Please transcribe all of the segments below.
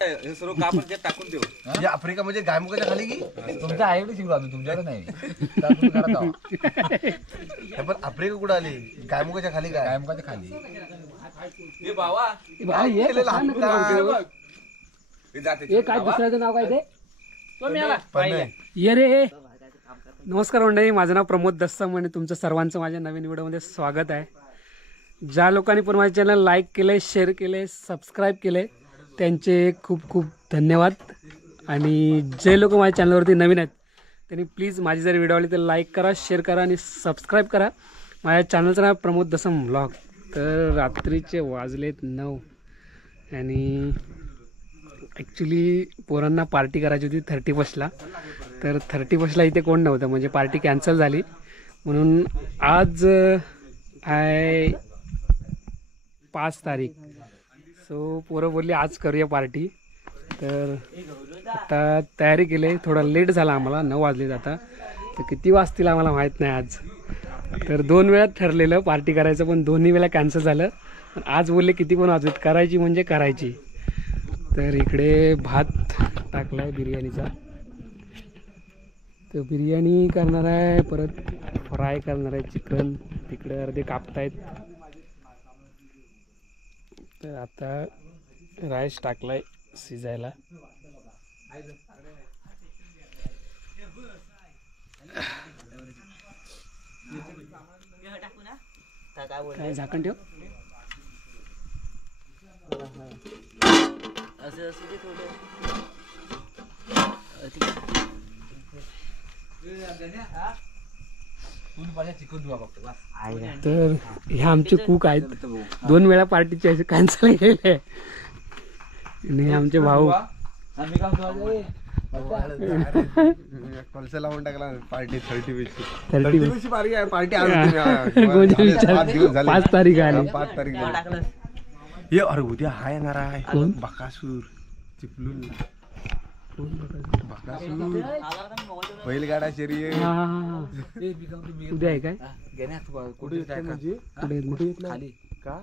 हे सर्व कापून ते टाकून देऊ. म्हणजे आफ्रिका म्हणजे गायमुखाच्या खाली की तुमच्या आईकडे शिकलो आम्ही, तुमच्याकडे नाही. पण आफ्रिका कुठं आली? गायमुखाच्या खाली काय? गायमुखाच्या खाली. हे बावा काय दुसऱ्याचं नाव काय ते? पण नाही. ये रे. नमस्कार मंडळी, माझं नाव प्रमोद दस्सम आणि तुमचं सर्वांचं माझ्या नवीन व्हिडिओमध्ये स्वागत आहे. ज्या लोकांनी पण माझ्या चॅनल लाईक केले, शेअर केले, सबस्क्राईब केले त्यांचे खूप खूप धन्यवाद. आणि जे लोक माझ्या चॅनलवरती नवीन आहेत त्यांनी प्लीज माझी जर व्हिडिओ आली तर लाईक करा, शेअर करा आणि सबस्क्राईब करा. माझ्या चॅनलचं नाव प्रमोद दस्सम व्लॉग. तर रात्रीचे वाजलेत 9 आणि ॲक्च्युली पोरांना पार्टी करायची होती 31ला. तर 31ला इथे कोण नव्हतं, म्हणजे पार्टी कॅन्सल झाली. म्हणून आज आहे 5 तारीख. सो पोरं बोलली आज करूया पार्टी. तर आता तयारी केली. थोडा लेट झाला आम्हाला, 9 वाजले आता. तर किती वाजतील आम्हाला माहीत नाही आज. तर 2 वेळा ठरलेलं पार्टी करायचं, पण दोन्ही वेळा कॅन्सल झालं. पण आज बोलले किती पण वाजवेत, करायची म्हणजे करायची. तर इकडे भात टाकला आहे बिर्याणीचा. तर बिर्याणी करणार आहे, परत फ्राय करणार आहे चिकन. तिकडे अर्धे कापतायत. तर आता राईस टाकलाय शिजायला. काय झाकण ठेव. तर हे आमचे कुक आहेत. 2 वेळा पार्टीचे कॅन्सल केले. आणि आमचे भाऊ कॉलचा लावून टाकला पार्टी 30 पार्टी आहे. पार्टी 5 तारीख आली. 5 तारीख हे. अरे उद्या हा येणार आहे बकासूर चिपलून. बकासूर बैलगाडा शर्यत उद्या आहे काय? कुठे खाली का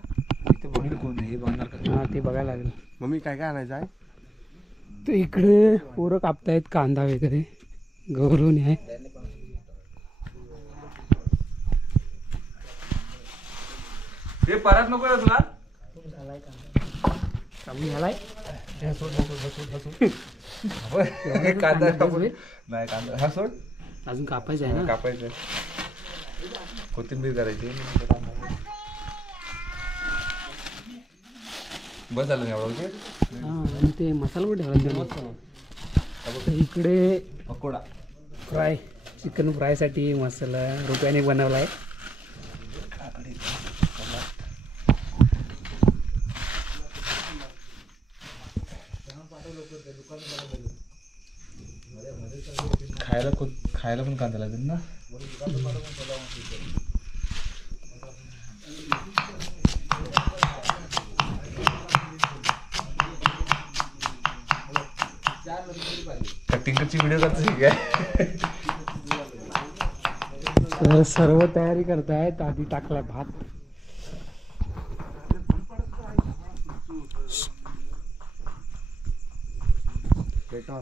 इथे बघितलं कोण हे बघणार का? हा, ते बघायला लागेल. मम्मी काय काय आणायचं आहे? तर इकडे पोरं कापतायत कांदा वगैरे. गौरवणी आहे. हे परत नको रे तुला. चालू झालाय. कांदा नाही, कांदा हा सोड. अजून कापायचं आहे ना. कापायचं, कोथिंबीर करायची. बस झालं नाही एवढं. हा, आणि ते मसाला पण ठेवायला. तर इकडे पकोडा फ्राय, चिकन फ्रायसाठी मसाला रुपयाने बनवला आहे. खायला पण कांदा लागेल ना. कटिंगची व्हिडिओ करतो काय? तर सर्व तयारी करतायत. आधी टाकलाय भात.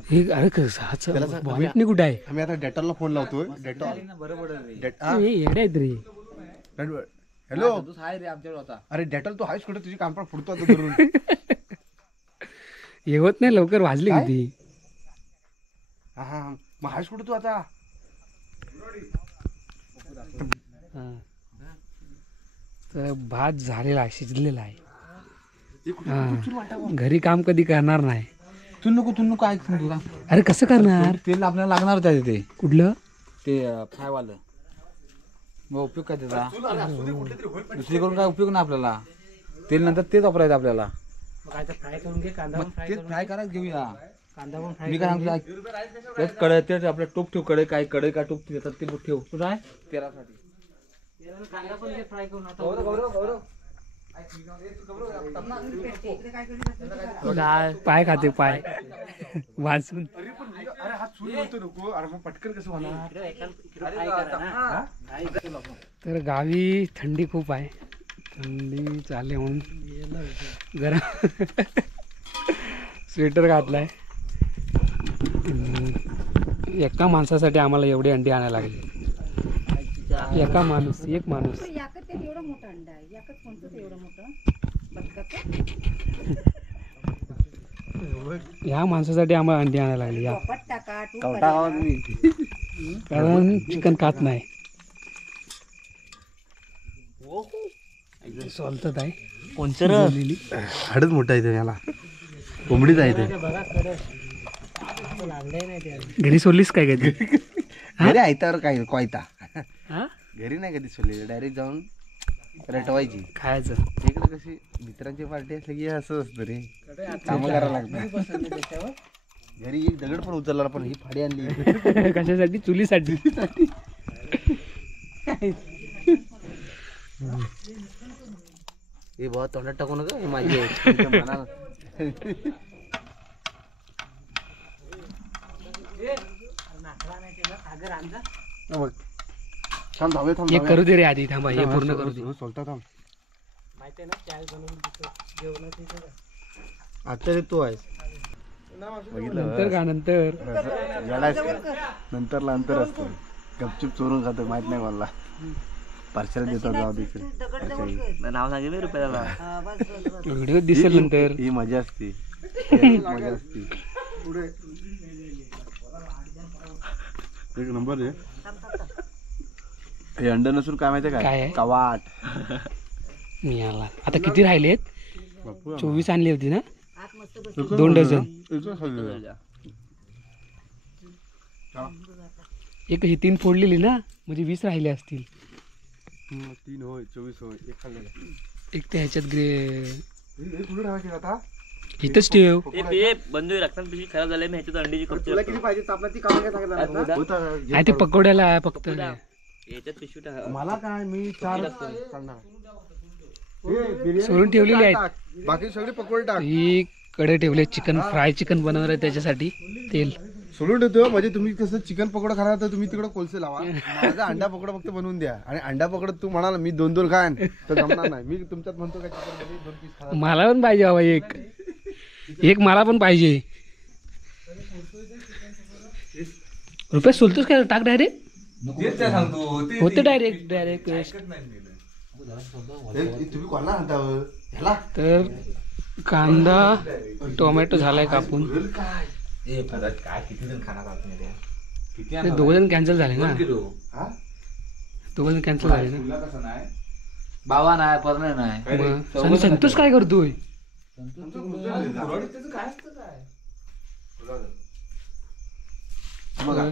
हे अरे कसं बॉनेटनी कुठे आहे? आम्ही आता डेटॉलला फोन लावतोय. डेटॉल येडे आहेत रे. हॅलो हाय रे आमच्याकडे होता. अरे डेटॉल तू आहेस कुठे? तुझी कामपा फुटतो आता धरून. हे होत नाही लवकर. वाजली किती? हा हा, मग आहेस कुठे तू आता? तर भात झालेला आहे, शिजलेला आहे. घरी काम कधी करणार नाही. तू नको ऐक तुला. अरे कसं करणार? तेल आपल्याला लागणार होतं तिथे. कुठलं ते फ्रायवालं. मग उपयोग काय त्याचा? दुसरीकडून काय उपयोग नाही आपल्याला. तेल नंतर तेच वापरायचं आपल्याला. फ्राय करून घे. कांदा मग तेच फ्राय करायचं घेऊया. कांदा पण फ्राय. मी काय सांगतो तेच कढई, तेच आपलं टोप ठेव. कढई काय टोप देतात ते ठेव. कुठं आहे तेलासाठी. कांदा पण फ्राय करून आता पाय खाते पाय वाचून. पटकन कसं होणार? तर गावी थंडी खूप आहे. थंडी चालली म्हणून गरम स्वेटर घातलाय. एका माणसासाठी आम्हाला एवढी अंडी आणायला लागली. एका माणूस एक माणूस. एवढं मोठं अंडा आहे. याकच कोणतं एवढं मोठं बदकाचं? ह्या माणसासाठी आम्हाला अंडी आणायला लागली. या पोपट टाका तू कारण चिकन खात नाही. सोलतात आहे कोणचं हाडच मोठा आहे याला. कोंबडीच आहे ते. घरी सोडलीस काय कधी? घरी आयतावर काय कोयता हा घरी नाही कधी सोडलेली. डायरेक्ट जाऊन रटवायची. खायचं. इकडे कशी मित्रांची पार्टी असली की असं असतं रे. काम करायला लागतं. घरी एक दगड पण उचलला पण ही फाडी आणली कशासाठी? चुलीसाठी. हे बाबा तोंडात टाकू नका. हे माझी आहे. मनाला थांब धावे थांब हे करू दे रे आधी. थांबा हे पूर्ण करू दे. सोलता थांब. आता रे तू आहेस. नंतर का नंतर नंतरला अंतर असतं. गपचूप चोरून खातो माहित नाही मला. पार्सल देतात जाऊ देखील. नाव सांगितलं रुपयाला. व्हिडिओ दिसेल नंतर. ही मजा असते. मजा असते. एक नंबर आहे. हे अंड नसून काय माहिती काय काय आहे? कवाट. मी आला. आता किती राहिलेत? 24 आणली होती ना. 2 डझन. एक ही 3 फोडलेली ना म्हणजे 20 राहिले असतील. 3 होय 24 होय. एक खाल्लेलं. एक त्या ह्याच्यात ग्रे कुठे ठेवायची आता? इथंच ठेव. बंधू रक्तान पिशवी खराब झाले मी ह्याच्यात अंडीची करतो. तुला किती पाहिजे? आपला ती काम काय सांगितलं? आहे ते पकोड्याला आहे फक्त. याच्यात पिशवी टाका. मला काय मी 4 सांगणार. सोडून ठेवलेली आहेत. बाकी सगळे पकोडे टाक. ही कडे ठेवले. चिकन फ्राय चिकन बनवणार आहे त्याच्यासाठी तेल. सोडून ठेवतो. म्हणजे तुम्ही कसं चिकन पकोडा खाणार तर तुम्ही तिकडे कोळसे लावा. माझा अंडा पकोडा फक्त बनवून द्या. आणि अंडा पकोडा तू म्हणाला मी 2-2 खान तर जमणार नाही. मी तुमच्यात म्हणतो का चिकन मध्ये 2 पीस खा. मला पण पाहिजे बाबा. एक मला पण पाहिजे. रुपये सोलतोस काय? टाक डायरेक्ट. होते डायरेक्ट तुम्ही कोणाला आणता ह्याला? तर कांदा टोमॅटो झालाय कापून. काय किती जण खाणार आहात? ते 2 जण कॅन्सल झाले ना. हा? 2 जण कॅन्सल झाले ना. कसं नाही बाबा नाही पर्ण नाही. मग संतोष काय करतोय? बघा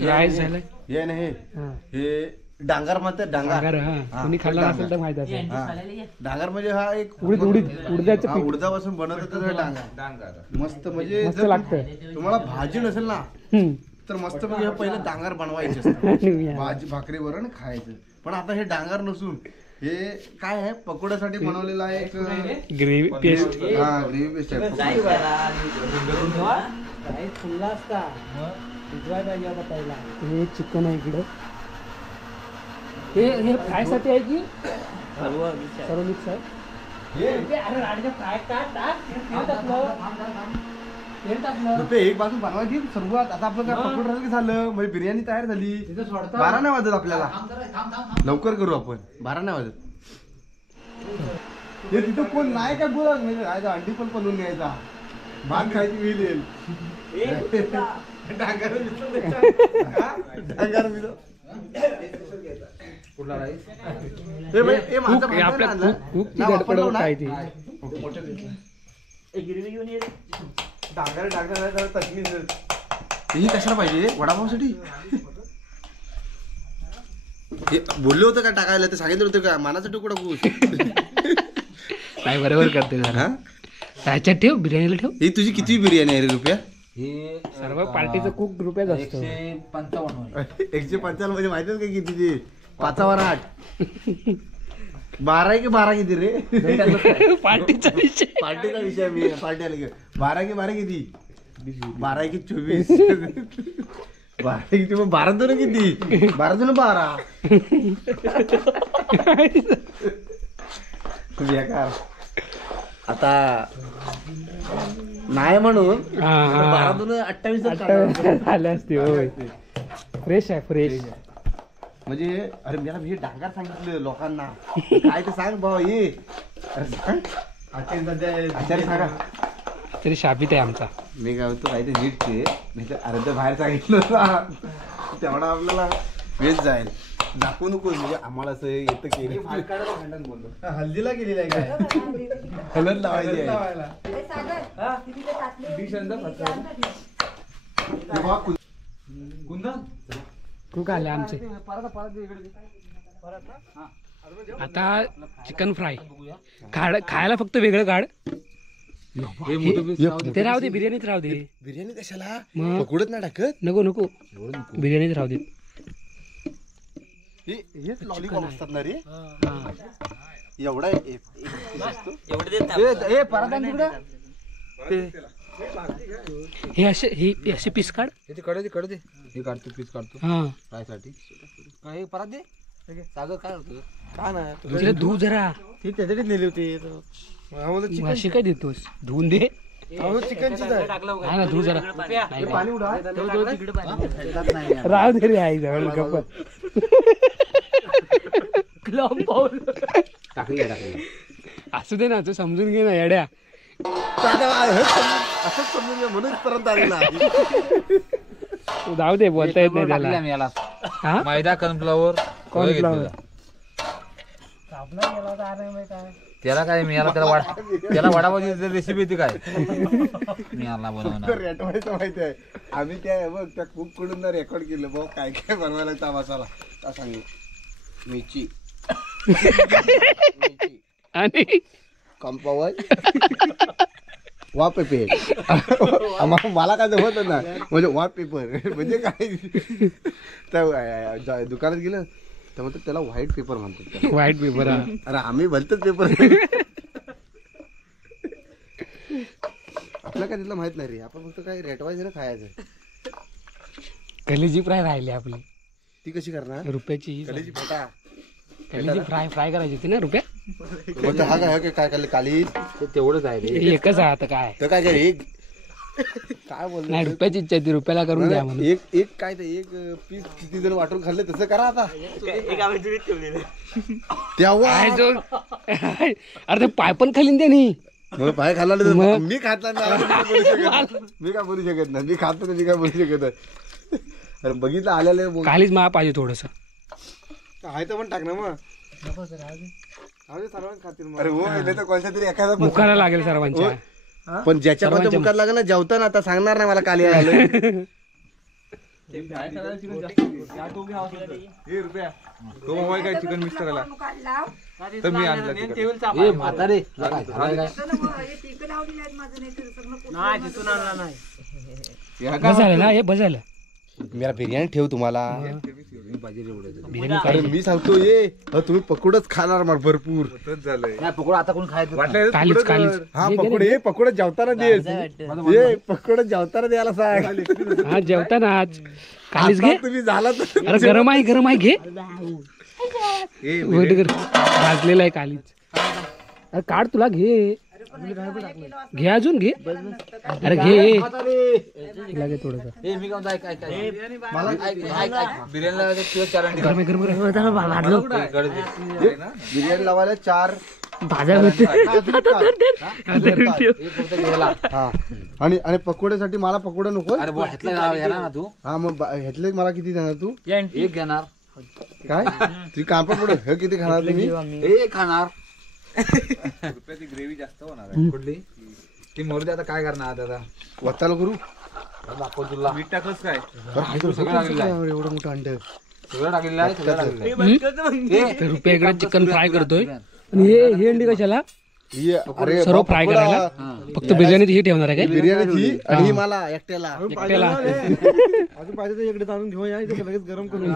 राईस झालंय. हे नाही हा. हे डांगर म्हणतात. डांगर. डांगर, हा. कोणी खाल्ला नसेल तर माहित असेल. डांगर म्हणजे हा एक उडदाचं हा, पीठ. उडदापासून बनवतात तर डांगर. मस्त म्हणजे मस्त जर लागतं. तुम्हाला भाजी नसेल ना हम्म. तर मस्त म्हणजे हे पहिलं डांगर बनवायचे असतं. भाजी भाकरीवर आणि खायचं. पण आता हे डांगर नसून हे काय आहे पकोड्यासाठी बनवलेला आहे एक ग्रेव्ही पेस्ट. हा ग्रेव्ही पेस्ट आहे. हे चिकन आहे इकडं. हे फ्राय साठी आहे की सर्व मिक्स आहे. रुपये एक बाजू बनवायची सुरुवात. आता आपलं काय पकोडा झालं म्हणजे बिर्याणी तयार झाली. 12 नाही वाजत आपल्याला. लवकर करू आपण. 12 नाही वाजत. हे तिथं कोण नाही काय बोलत म्हणजे अंडी पण बनवून न्यायचा. भात खायची वेळ येईल. डांगर मिळतो. आपल्या खूप गडबड काय ती. ही कशाला पाहिजे? वडापावसाठी बोलले होतं का टाकायला? ते सांगितलं होतं का मानाचा तुकडा घुस? काय बरोबर करते जरा. त्याच्यात ठेव. बिर्याणीला ठेव. ही तुझी किती बिर्याणी आहे रे रुपया? हे सर्व पार्टीचं कुक रुपयाच असतो. 155. 155 म्हणजे माहितीच का किती? 5वर 8. 12 की 12 किती रे? पार्टीचा विषय. पार्टीचा विषय. मी पार्टी आली 12 की 12 किती? 12 की 24. 12 किती? मग 12 दोन किती? 12 दोन 12. बेकार. आता नाही म्हणून हा, हा. 12-28 झाले असते होय. फ्रेश आहे फ्रेश. म्हणजे अरे मला हे डांगर सांगितलं लोकांना काय ते सांग भाऊ ये अरे सांग. आचार्य सांगा. तरी शाबीत आहे आमचा. मी काय म्हणतो काय ते नीट ते नाही तर अर्ध बाहेर सांगितलं ना तेवढा आपल्याला वेळ जाईल. दाखवू नको म्हणजे आम्हाला असं येतं की हल्दीला गेलेलं आहे काय हलद लावायची खूप आले आमचे. आता चिकन फ्राय खायला फक्त वेगळं काढ. ते राहू दे बिर्याणीत राहू दे. बिर्याणी कशाला मग पकडत नाही टाकत नको नको बिर्याणीत राहू दे. हेच लॉलीपॉप असतात ना रे हा. एवढा हे असे पीस काढ. कडे दे हे काढतो पीस काढतो हा फ्रायसाठी. काय परत दे सागर काय होतं का नाही तिला धुव जरा. ती त्याच्याकडे नेली होती अशी काय देतोस धुवून दे. चिकनचीच आहे हा ना धुव जरा. नाही, पाणी उडा नाही. राहू दे रे आई जवळ गप्पा. असू दे ना तू समजून घे ना येड्या. असंच समजून घे म्हणून पर्यंत आलेला तू जाऊ दे बोलता येत नाही त्याला. मी याला हा मैदा कॉर्नफ्लॉवर कॉर्नफ्लॉवर. त्याला काय मी याला त्याला वडापावची रेसिपी येते काय मी याला बनवणार. रेटवायचं माहिती आहे आम्ही त्या बघ त्या कुक कडून रेकॉर्ड केलं भाऊ काय काय बनवायला लागतं मसाला का सांगू. मिरची आणि कंपावर वॉलपेपर मला काय जमत ना म्हणजे वॉलपेपर म्हणजे काय त्या दुकानात गेलं तर म्हणतात त्याला व्हाईट पेपर म्हणतात. White paper. अरे आम्ही भलतच पेपर आपल्याला काय तिथलं माहित नाही रे. आपण फक्त काय रेटवायचं ना खायचं. कलेजी फ्राय राहिली आपली. ती कशी करणार रुपयाची कलेजी पोटा कलेजी फ्राय करायची होती ना रुपया. हा काय काय काय काली तेवढंच आहे रे. एकच आहे आता काय तर काय काय एक काय बोल नाही रुपयाची इच्छा ती रुपयाला करून द्या म्हणून. एक काय ते एक पीस किती जण वाटून खाल्ले तसं करा आता तेव्हा काय जो अरे ते पाय पण खालीन त्यानी. मग पाय खाल्ला मग? मी खात नाही मी काय बोलू शकत नाही. मी खातो तर मी काय बोलू शकत नाही. अरे बघितलं आलेलं खालीच मा पाहिजे थोडस. आहे तर पण टाक ना मग अरे हो तर कोणत्या तरी एखादा मुखाला लागेल सर्वांच्या. पण ज्याच्या पण मुखात लागेल ना जेवताना आता सांगणार नाही मला काली आलं चिकन मिक्स करायला तर मी आणलं ए म्हातारे काय बस झालं ना हे बस झालं. मला बिर्याणी ठेव तुम्हाला बिर्याणी अरे मी सांगतो ये तुम्ही पकोडच खाणार मग भरपूर झालंय. नाही पकोडा आता कोण खायचं कालीच कालीच. हा पकोडे पकोडा जेवताना दे ये पकोडा जेवताना द्यायला सांग. हा जेवतानाच कालीच घे. आता तुम्ही झाला तर अरे गरम आहे घे. वैट कर भाजलेला आहे कालीच. अरे काढ तुला घे घे अजून घे. अरे घे तुला घे थोडस. ए मी काय ऐक ऐक बिर्याणीला तुझं चॅलेंज गरम आहे, भाजलं. बिर्याणी लावायला 4 भाजा होते. हा आणि पकोड्यासाठी मला पकोडा नको. अरे बोल ह्यातला येणार ना तू. हा मग ह्यातले मला किती देणार तू एक घेणार काय ती कांपड पुढे हे किती खाणार तुम्ही एक खाणार. ग्रेव्ही जास्त होणार कुठली ती मोरदी आता काय करणार आता वत्ताला करू दाखव तुला. मीठ टाकलंच काय सगळं टाकलेलं आहे. एवढं मोठं अंड सगळं टाकलेलं आहे सगळं टाकलेलं आहे. तर रुपया इकडे चिकन फ्राय करतोय आणि हे अंडी कशाला अरे सर्व फ्राय करायला. फक्त बिर्याणीत ही ठेवणार आहे काय बिर्याणीची आणि ही मला एकट्याला एकट्याला. अजून पाहिजे तर इकडे आणून घेऊन या लगेच गरम करून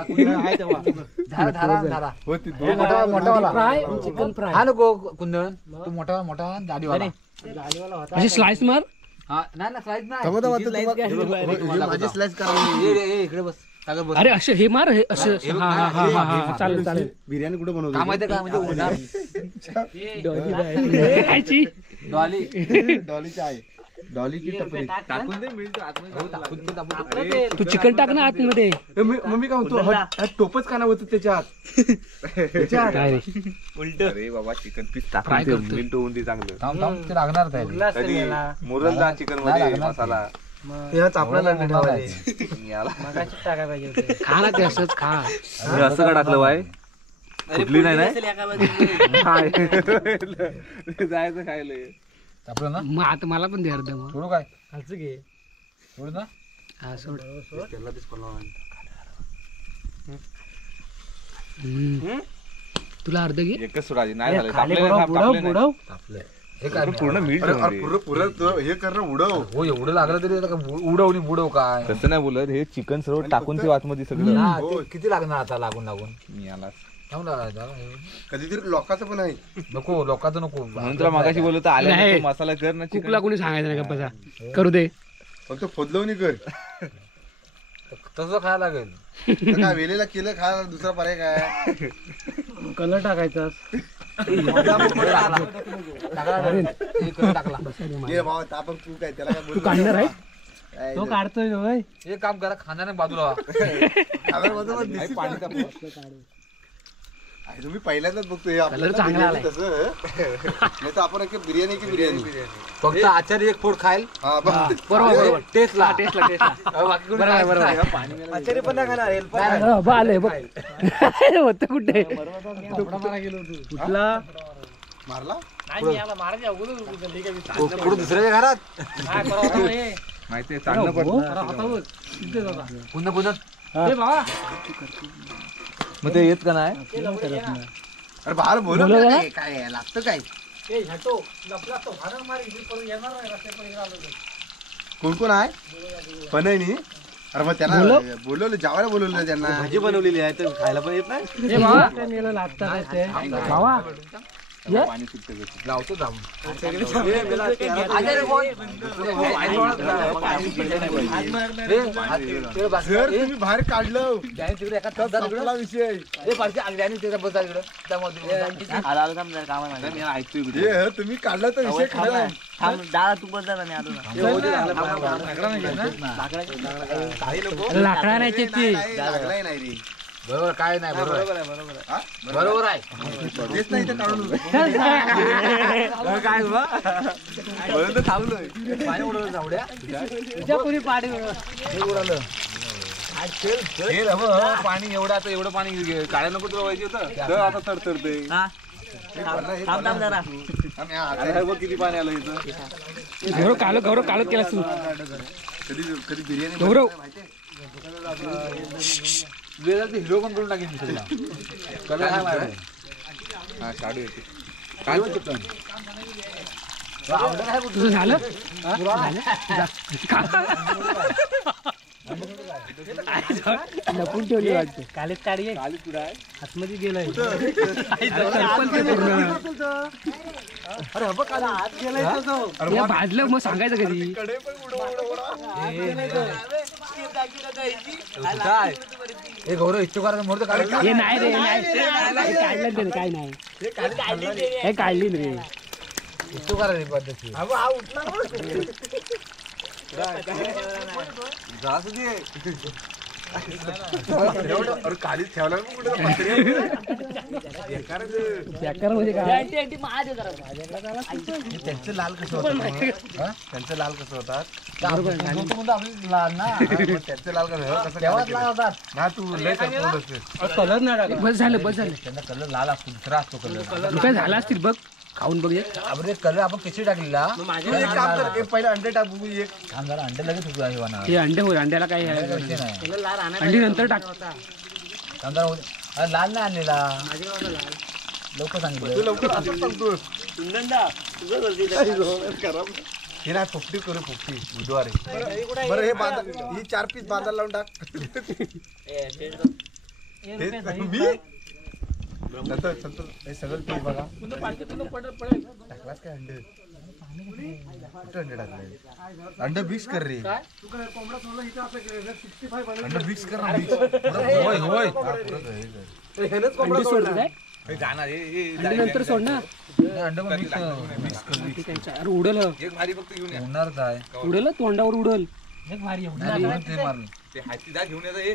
धारा धारा धारा होती मोठावाला फ्राय चिकन फ्राय हा नको कुंदन तू मोठा मोठा दाढीवाला अशी स्लाइस मार. हा नाही ना स्लाइस नाही माझी स्लाइस करा इकडे बस सागर बस. अरे असे हे मार हे असं हा हा हा हा हा चालेल चालेल. बिर्याणी कुठे बनवतो काय माहिती काय म्हणजे उन्हाळ खायची डॉली डॉलीची आहे डॉलीची टपरी टाकून दे मी तू चिकन टाक ना आतमध्ये. मम्मी काय होतो टोपच का होत त्याच्यात काय रे अरे बाबा चिकन पीस Fry टाकून करतोय. मिनिट होऊन दे चांगलं थांब थांब ते लागणार आहे. कधी मुरल जा चिकन मध्ये लागणार. मसाला आपल्याला याला खा ना ते असंच खा. हे असं का टाकलं बाय कुठली नाही ना जायचं खायला आपलं ना मग आता मला पण दे अर्ध मग. सोडू काय सोडू ना हा सोड. तुला अर्ध घे. एकच सोडायची नाही झालं तापलं हे काय पूर्ण मीठ हे कर ना उडव हो एवढं लागलं तरी आता काय उडवणी बुडव काय तसं नाही बोलत हे चिकन सर्व टाकून ते आतमध्ये सगळं हा, ते किती लागणार आता लागून लागून मी आला थांब लागायचा. कधीतरी लोकांचं पण आहे नको लोकांचं नको म्हणून तुला मागाशी बोलत आल्या नाही. मसाला कर ना कुकला कोणी सांगायचं नाही का बसा करू दे. फक्त फोदलवणी कर तसं खायला लागेल. तर काय वेलेला केलं खा दुसरा पर्याय काय कलर टाकायचा. टाकला ये भावा आपण तू काय त्याला काय तू काढणार आहे काय तो काढतोय होय. एक काम करा खाण्याने बाजूला व्हा. पाणी तुम्ही पहिल्यांदाच बघतो हे Colour चांगला आलाय. तसं नाही तर आपण बिर्याणी की बिर्याणी फक्त आचारी एक फोड खाईल हा बस. बरोबर टेस्टला टेस्टला बाकी कोणी बरोबर, खायचं बरोबर. नाही. आलंय बघ होत कुठे कुठला मारला पुढे दुसऱ्याच्या घरात माहितीये चांगलं पडतं पुन्हा पुन्हा मग ते येत का नाही अरे बाहेर बोलू बोलू ना ना? काय काय आहे? लागतं काय कोण कोण आहे पनयनी अरे मग त्यांना बोलवलं जेवायला बोलवलं त्यांना भाजी बनवलेली आहे तर खायला पण येत नाही भावा पाणी सुटतं लावतो जाऊन जर तुम्ही बाहेर काढलं संपला विषय हे तुम्ही काढला तर विषय खरा लाकडा नाही ती लागलाय नाही रे बरोबर काय नाही बरोबर हा? बरोबर आहे तेच नाही तर काढून काय म्हणून तर थांबलोय पाणी उडवलं जाऊड्या पाणी एवढं आता एवढं पाणी काढायला नको तुला पाहिजे होतं तर आता थरथरते अरे बघ किती पाणी आलं इथं गौरव कालच केला तू कधी कधी बिर्याणी गौरव हिरो पण करून टाकेन सगळा कलर काय माहिती हा शाडू येते काय चिकन तुझं झालं लपून ठेवली वाटते कालीच काढी आतमध्ये गेलाय भाजलं मग सांगायचं कधी काय हे गौरव इच्छुक मोठं काढ हे नाही रे नाही काढलं ते काय नाही हे काढली रे इच्छुक रे पद्धती अरे खाली ठेवला बेकार म्हणजे काय त्यांचं लाल कसं होतं त्यांचं लाल कसं होतात त्यांचं लाल कसं ना तू लय करपून असते कलर नाही बस झालं बस झालं त्यांना कलर लाल असतो दुसरा असतो कलर काय झाला असतील बघ खाऊन बघ एक. आपण कलर आपण किती टाकलेला एक काम कर एक पहिलं अंडे टाकू एक थांब जरा अंडे लगेच होतो आहे वाना हे अंडे होईल अंड्याला काय आहे? विषय नाही अंडी नंतर टाक थांब जरा अरे लाल नाही आणलेला लवकर सांगितलं लवकर असं सांगतो हे नाही पोपटी करू पोपटी बुधवारी बरं हे बांधा ही 4 पीस बांधायला लावून टाक मी हे सगळं पीस बघा टाकलास काय अंडे कुठे अंडे टाकले अंड मिक्स कर रे अंड मिक्स कर ना मिक्स होय होय अंडी सोडलं काय जाणार अंडी नंतर सोड ना ठीक आहे अरे उडल एक भारी फक्त घेऊन या होणारच आहे उडल तोंडावर उडल ते मारलं ते हाती जा घेऊन येतं हे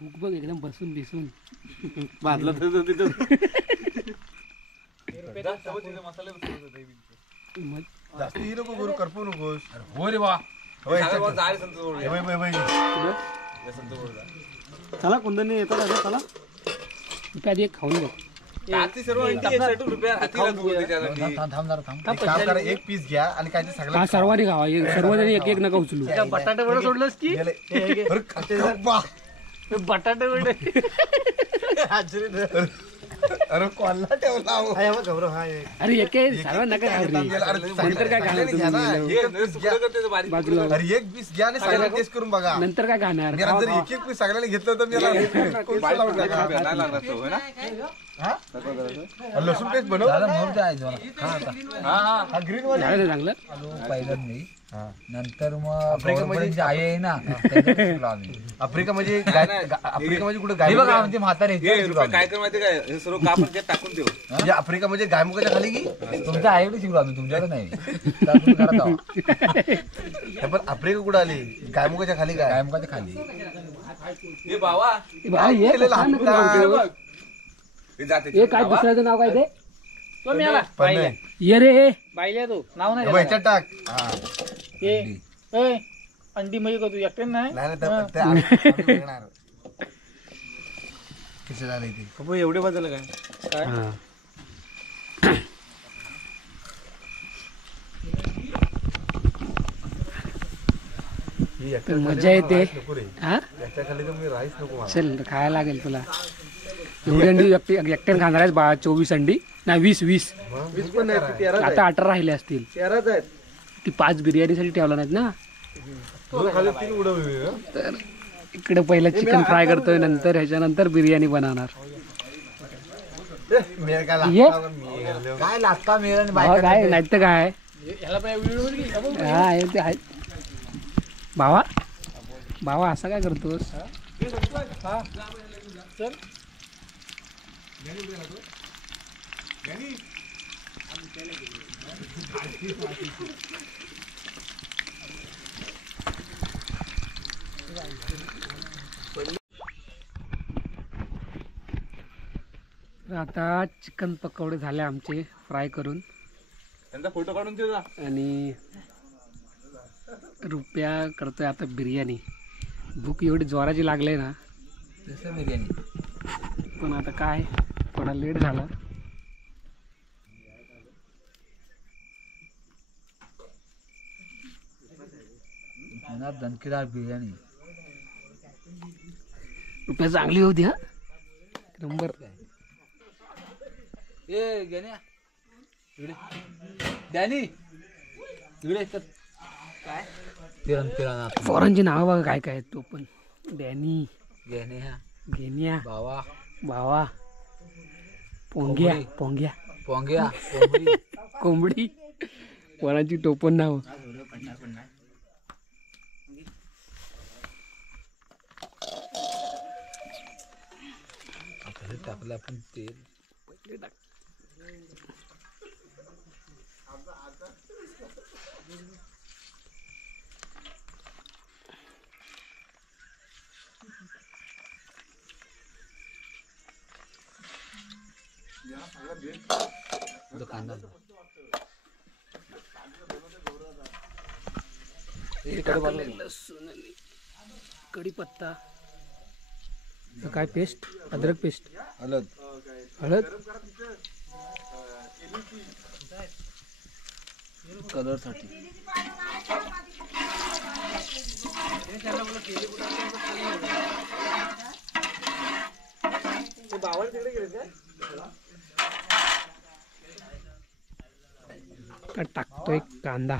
कुक बघ एकदम बसून दिसून बाजला तर तिथं मसाले मग जास्ती नको करू करपू नकोस हो रे बा होय, जाय संतोष हे बाई, बाई, बाई. चला कुंदन येतात आता चला रुपया आधी एक खाऊन बघ हाती सर्व रुपया हाती थांब जरा थांब एक काम करा एक पीस घ्या आणि काय ते सगळं हा सर्वांनी खावा सर्वजणी एक एक नका उचलू बटाटे वडे सोडलंस की अरे खाते जा. बटाटे वडे अरे कोणला ठेवला हो? अरे एक सर्वांना नका खाऊ रे. नंतर काय खाणार तुम्ही बाजूला अरे एक पीस घ्या आणि सगळ्यांना टेस्ट करून बघा नंतर काय खाणार मी जर एक एक पीस सगळ्याला घेतलं तर मी कोणतं लावून टाका? हा? लसूण पेस्ट बनव दादा मोर द्या जरा हा ग्रीन वाला झालं ते चांगलं पहिलं नाही हा. नंतर मग गौरवची जी आई आहे ना त्यांच्याकडे शिकलो आम्ही आफ्रिका म्हणजे आफ्रिका म्हणजे कुठे हे गाय बघा आमची म्हातारी काय कर माहिती काय हे सर्व कापून त्यात टाकून देऊ म्हणजे आफ्रिका म्हणजे गायमुखाच्या खाली की तुमच्या आईकडे शिकलो आम्ही तुमच्याकडे नाही तर तुम्ही घरात आहो. हे पण आफ्रिका कुठे आली गायमुखाच्या खाली काय कायमकाच्या खाली हे बावा ए भाई, हे कशाला नको बोलतो? हे जाते हे काय दुसऱ्याचं नाव काय ते तो मी आला पण नाही. ये रे बायल्या तू नाव नाही हे बघ, ह्याच्यात टाक हा. ए अंडी म्हणजे का तू एकटेन नाही नाही नाही, ते आम्ही बघणार. कसं झालंय ते एवढे बदल काय हा. ही एकट्या मजा येते नको रे हा एकट्या खाली तर मी राईस नको मला. चल खायला लागेल तुला एवढी अंडी एकट्याने खाणार आहेस 24 अंडी नाही 20 वीस पण नाही, ती 13 आता 18 राहिले असतील 13 आहेत. ती 5 बिर्याणीसाठी ठेवला नाहीत ना दोन खाली 3 उडवले. तर इकडे पहिलं चिकन फ्राय करतोय नंतर ह्याच्यानंतर बिर्याणी बनवणार मी काय ये. लागतं, मी गेलो. काय लागता मेळ आणि भावा काय नाही तर काय याला व्हिडिओ हा हे ते आहे भावा भावा असं काय करतोस चल तर आता चिकन पकोडे झाले आमचे फ्राय करून त्यांचा फोटो काढून ठेव जा आणि रुपया करतोय आता बिर्याणी भूक एवढी जोराची लागली ना तसं बिर्याणी पण आता काय थोडा लेट झाला पुन्हा दणकेदार बिर्याणी रुपया चांगली होती हा नंबर ए गण्या इकडे डॅनी इकडे तर काय तिरण फॉरनची नावं बघा काय काय आहेत तो पण डॅनी गण्या घेन्या बावा भावा पोंग्या पोंग्या पोंग्या कोंबडी कोंबडी कोणाची टोपण नाव आपल्याला टाकलं आपण तेल तो कांदा लसूण कढीपत्ता काय पेस्ट अद्रक पेस्ट हळद हळद कलर साठी आता टाकतोय कांदा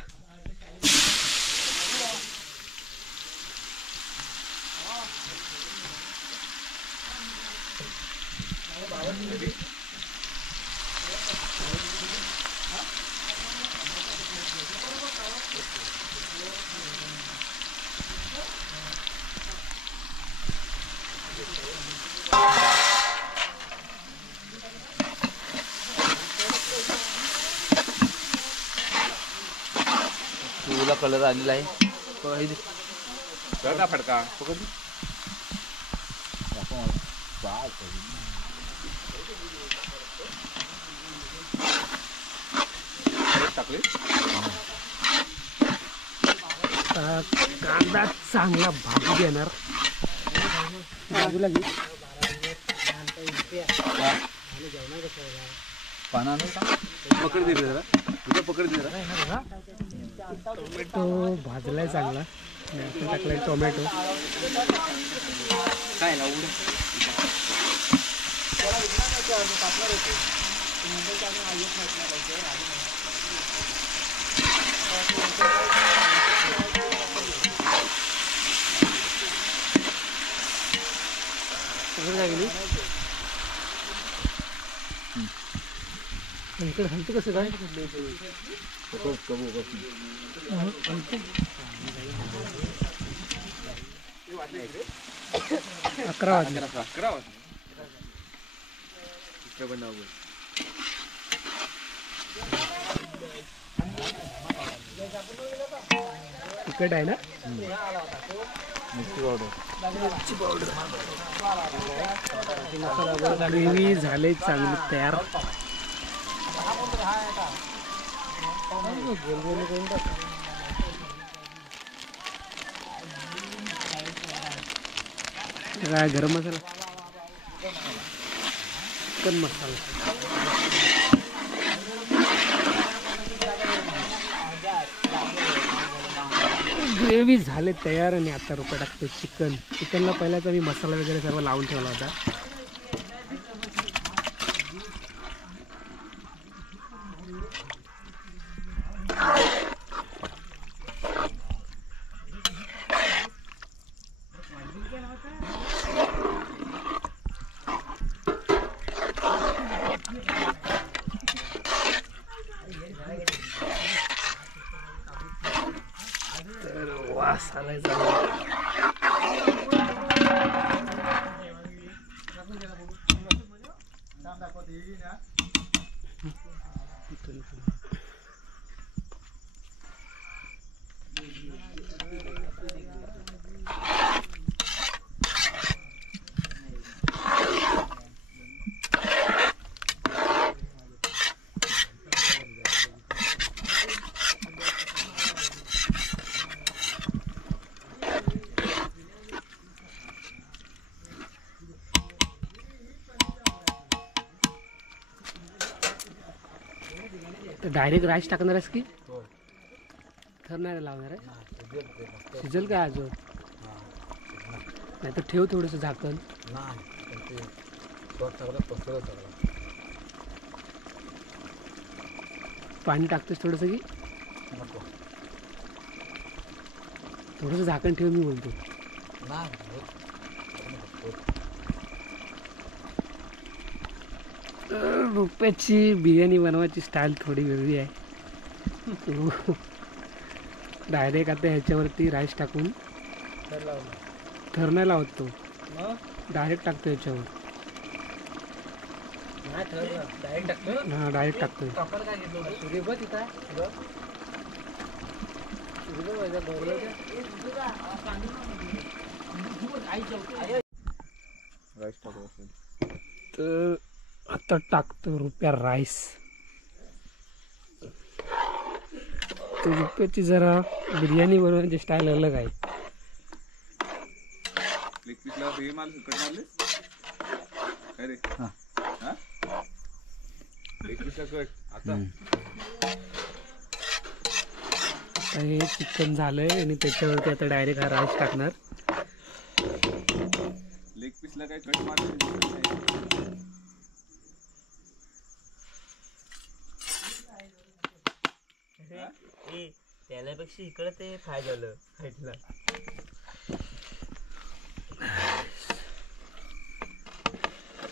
भाजला आलेला आहे हे दे. का फडका पकड दे. दाखव मला. बाप रे. टाकले आता कांदा चांगला भाजू देणार. बाजूला घे. पाना आणू का? पकड दे रे जरा तुझं पकड दे जरा. टोमॅटो भाजलाय चांगला. आणि आपण टाकलाय टोमॅटो. काय ना उघड काय गेली इकडे हलतं कसं काय? पकड कबू बस. 11 वाजले. तिखट आहे ना? मिरची पावडर. ग्रेव्ही झाले चांगली तयार. काय गरम मसाला चिकन मसाला ग्रेव्ही झाले तयार. आणि आता रुपये टाकतो चिकनला पहिलाच मी मसाला वगैरे सर्व लावून ठेवला होता. वास आलाय चांगला. तर डायरेक्ट राईस टाकणार आहेस की थर नाही लावणार आहे? शिजेल काय अजून? नाही तर ठेव थोडंसं झाकण. पाणी टाकतोस थोडंसं की थोडंसं झाकण ठेव मी बोलतो. रुपयाची बिर्याणी बनवायची स्टाईल थोडी वेगळी आहे. डायरेक्ट आता ह्याच्यावरती राईस टाकून थर नाही लावत तो. डायरेक्ट टाकतो ह्याच्यावर. हां डायरेक्ट टाकतोय. तर आता टाकतो रुपया राईस. तर रुपयाची जरा बिर्याणी बनवण्याची स्टाईल अलग आहे. लेग पीसला हे माल कट मारले काय रे? हा लेग पीसला कट आता हे चिकन झालंय आणि त्याच्यावरती आता डायरेक्ट हा राईस टाकणार. लेग पीसला काय कट मारले त्याच्यापेक्षा इकडे ते फ्राय झालं खायला.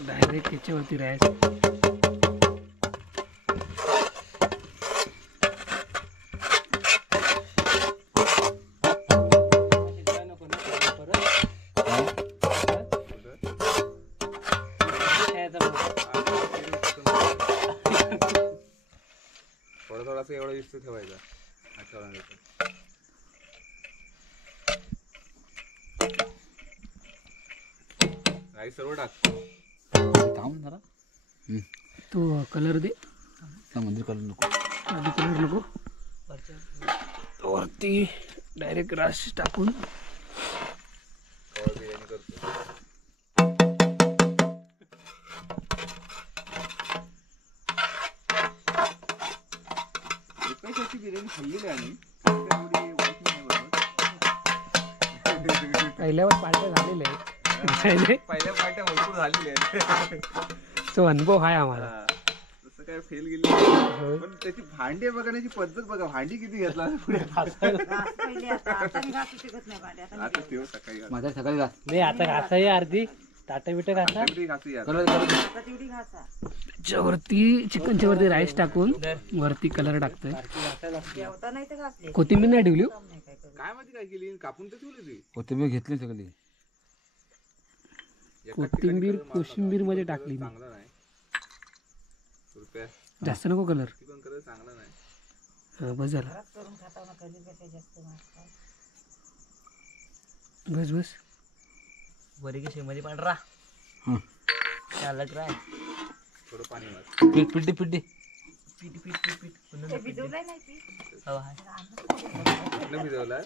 डायरेक्ट त्याच्यावरती राईस. थोडा थोडासा एवढा दिसतो ठेवायचा. आई सर्व टाकतो. थांब जरा. तो कलर दे. मंदिर कलर नको. आधी कलर नको. वरती डायरेक्ट रास टाकून बिर्याणी करतो. बिर्याणी खाल्लेली आम्ही. पहिल्यावर पार्ट्या झालेल्या आहेत. पहिल्या पार्ट्या भरपूर झालेल्या आहेत. तो अनुभव आहे आम्हाला. तसं काय फेल गेली पण त्याची भांडी बघण्याची पद्धत बघा. भांडी किती घेतला पुढे पहिले आता मी घासू शकत नाही भांडे. आता आता ठेव सकाळी माझ्या सकाळी घास. नाही आता घासा ये अर्धी ताटा बिटा घासा. घासू या. कलर कलर आता तेवढी घासा. त्याच्यावरती चिकनच्या वरती राईस टाकून वरती कलर टाकतोय. जेवता नाही तर घासले. कोथिंबीर नाही ठेवली हो. नाही काय करू. काय माहिती काय केली कापून तर ठेवली ती. कोथिंबीर घेतली सगळी. कोशिंबीर मध्ये टाकली मी. चांगला नाही रुपया जास्त नको कलर. ती पण कलर चांगला नाही. हा बस झाला. घरात करून खाता ना कधी कसं जास्त मागतात. बस बस. वरी कशी मध्ये पांढरा हं. चालत राय. थोडं पाणी मार. पीठ पिड्डी पिड्डी. पीठ पीठ पीठ पीठ ते भिजवलंय नाही ती. हो हाय. कुठलं भिजवला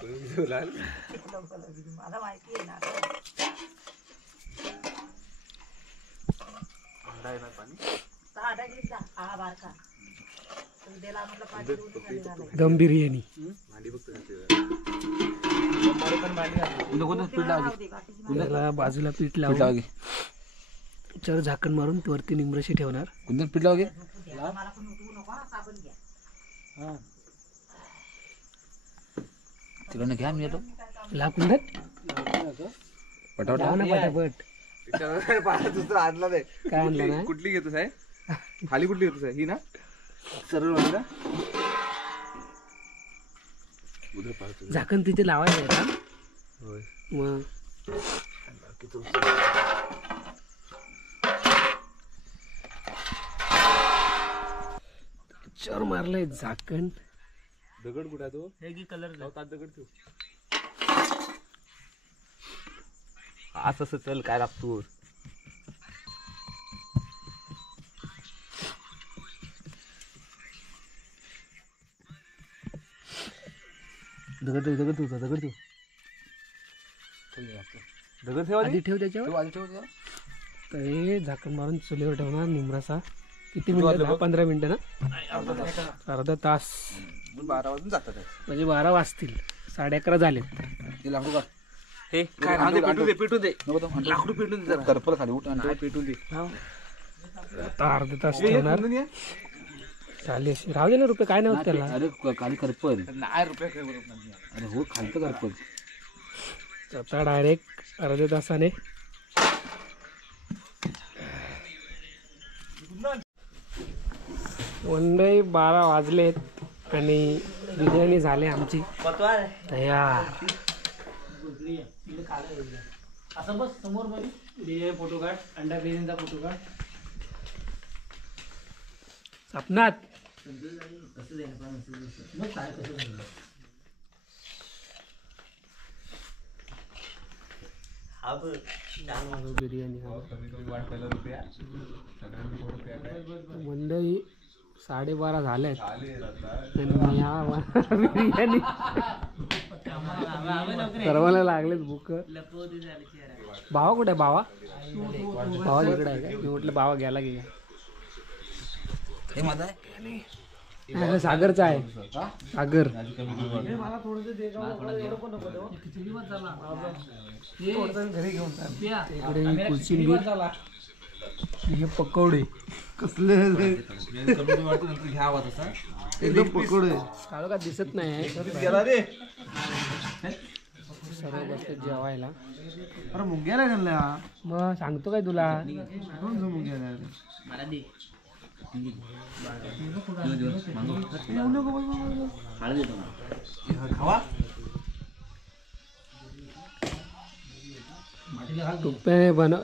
तुम्ही भिजवला. मला माहिती आहे ना. आधा घेतला हा बारका. उद्याला म्हटलं पाणी दूध झालं. दम बिर्याणी. भांडी फक्त घातली. कोणतं पीठ लावली. राहू दे, गाठीची त्याला बाजूला पीठ पीठ लावून लावली. त्याच्यावर झाकण मारून वरती निमरशी ठेवणार. कोणतं पीठ लावली. मला पण उठवू नको ना. साबण घ्या. तिकडनं घ्या मी येतो. लाकुंडत पटापट लाव ना पटापट. त्याच्यावर पाहा दुसरं आणला नाही. काय आणलं नाही. कुठली घेतोस आहे खाली कुठली घेतोस आहे ही ना सरळ वाली ना. उद्या पाहतो. झाकण तिथे लावायचं आहे का. होय. मग चर मारलंय झाकण. दगड कुठे तो हे की कलर ताट दगड ठेव. असं चल काय लागतो. दगड ठेव दगड ठेव दगड ठेव. दगड ठेवा. आधी ठेव त्याच्यावर. आधी ठेव जरा. तर हे झाकण मारून चुलीवर ठेवणार निमरासा. किती मिनिटं. 10-15 मिनिटं ना. अर्धा तास 12 वाजून जातात. म्हणजे 12 वाजतील. 11:30 झालेत. ते लाकडू काढ. हे काय पेटू दे पेटू दे. नको तो लाकडू पेटून दे जरा. करपल खाली उठ आणि पेटून दे. आता अर्धा तास ठेवणार. चालेल. राहू दे ना रुपये. काय नाही होत त्याला. अरे खाली करपल. नाही रुपये अरे हो खालचं करपल. आता डायरेक्ट अर्ध्या तासाने मंडई 12 वाजलेत आणि बिर्याणी झाली आमची तयार. असं बस समोर मध्ये बिर्याणी फोटो काढ. अंडा बिर्याणीचा फोटो काढ. सपनात मग काय कसं झालं. हा बघ बिर्याणी मंडई 12:30 झाल्यात आणि बिर्याणी सर्वांना लागलेत भूक. भावा कुठे आहे. भावा तिकडे आहे का. मी म्हटलं भावा घ्यायला घ्या. हे माझा आहे. नाही, सागरचा आहे. सागर घरी घेऊन इकडे कोशिंबीर. हे पकोडे कसले घ्यावा तसा एकदम पकोडे. काळो का दिसत नाही. सर्व बसते जेवायला. अरे मुंग्याला घालला. मग सांगतो काय तुला. मुंग्याला मला दे. खावा. रुपये बनव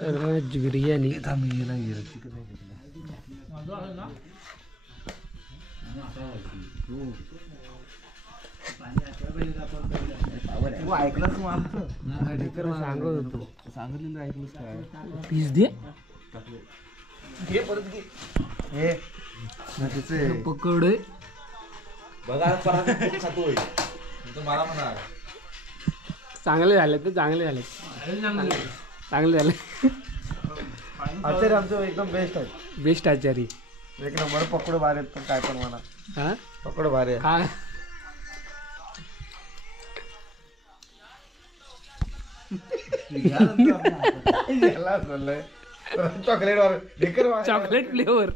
बिर्याणी. तू ऐकलंस मग आमचं सांगत होतो सांगितलेलं ऐकलंस काय पीस दे घे परत घे हे त्याचे पकड बघा परत खूप खातोय तो मला म्हणा चांगले झाले ते चांगले झाले चांगले झाले आचार्य आमचं एकदम बेस्ट आहे बेस्ट आचारी एक नंबर पकडो भारी आहेत पण काय पण म्हणा हा पकडो भारी आहे. हा याला चाललंय चॉकलेट वर ढेकर वर. चॉकलेट फ्लेवर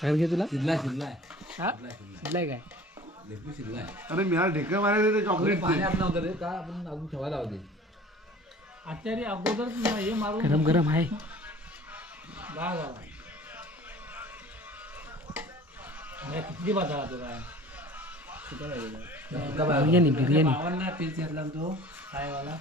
चांगलं घे तुला शिजलाय शिजलाय हा शिजलाय काय लेपू शिजलाय अरे मी आज ढेकर मारायला ते चॉकलेट पाणी आपलं नव्हतं रे का आपण अजून ठेवायला होते आचार्य अगोदर हे मारून गरम गरम आहे गाळ झाला नाही किती बाजार तो काय बिर्याणी बिर्याणी भावांना पीस घेतला ना तो खायवाला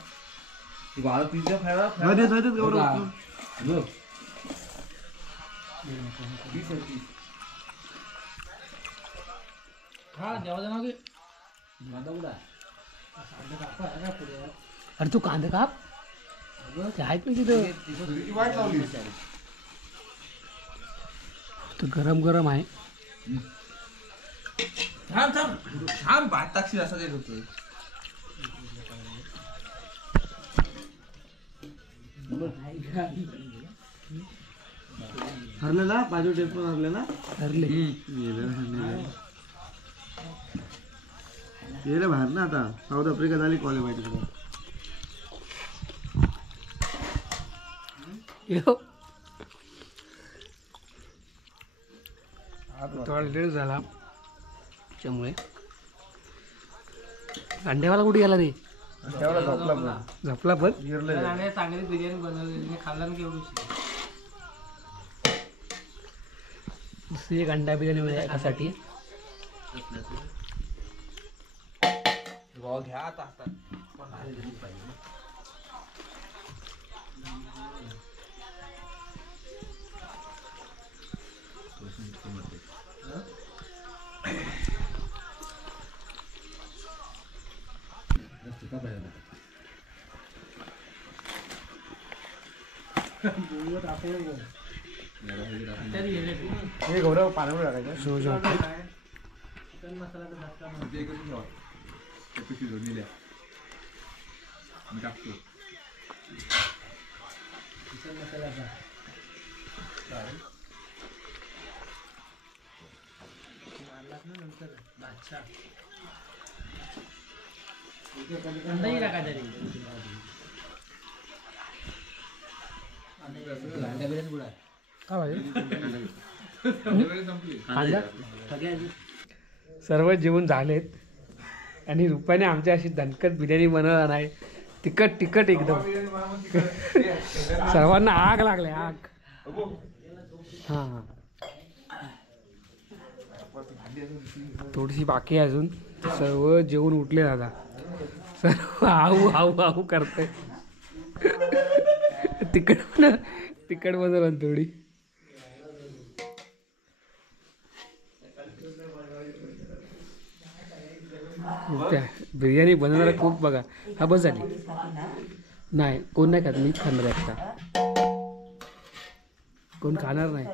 हा जेवायचं नाव घे अरे तू कांदा काप ते आहेत ना तिथं तो गरम गरम आहे छान भात टाकशील असं देत होतं हरले ना बाजू टेप पण हरले ना ठरले गेले बाहेर ना आता साऊथ आफ्रिका झाली क्वालिफाय तिकडे यो थोडा लेट झाला त्यामुळे अंडेवाला कुठे गेला रे तेवढा झोपला पण झोपला पण गिरले आणि चांगली बिर्याणी बनवलेली खाल्ला ना केवढी दुसरी एक अंडा बिर्याणी मिळेल एकासाठी घ्या आता हे गौरव पाण्यावर टाकायचं जो जो चिकन मसाला तर घातला म्हणून. चिकन मसाल्याचा मारलात ना नंतर बादशाह अंदाही टाका तरी अंडा बिर्याणी कुठं आहे काय पाहिजे कांदा सर्व जेवण झालेत आणि रुपाने आमच्या अशी दणकट बिर्याणी बनवला नाही तिखट तिखट एकदम सर्वांना आग लागले आग हां हां थोडीशी बाकी आहे अजून सर्व जेवण उठले दादा सर्व आऊ आऊ आऊ करते तिखट बनवलं थोडी त्या बिर्याणी बनवणारा कुक बघा हा बस झाली नाही कोण नाही खात मीच खाणार आहे आता कोण खाणार नाही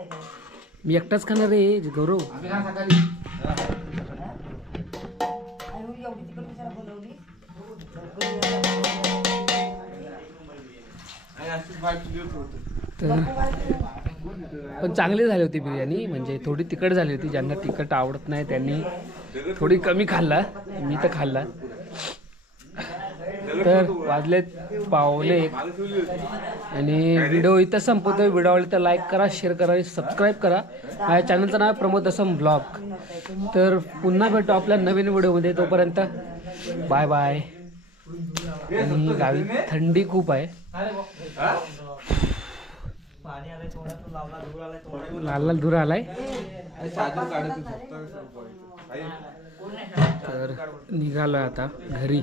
मी एकटाच खाणार रे गौरव तर पण चांगली झाली होती बिर्याणी म्हणजे थोडी तिखट झाली होती ज्यांना तिखट आवडत नाही त्यांनी थोडी कमी खाल्ला मी तर खाल्ला तर वाजलेत 1:45 आणि व्हिडिओ इथं संपवतोय. व्हिडिओ आवडला तर लाईक करा, शेअर करा आणि सबस्क्राईब करा. माझ्या चॅनलचं नाव आहे प्रमोद दसम ब्लॉग. तर पुन्हा भेटू आपल्या नवीन व्हिडिओमध्ये. तोपर्यंत बाय बाय. आणि गावी थंडी खूप आहे. लाल लाल धुरा आलाय. तर निघालो आता घरी.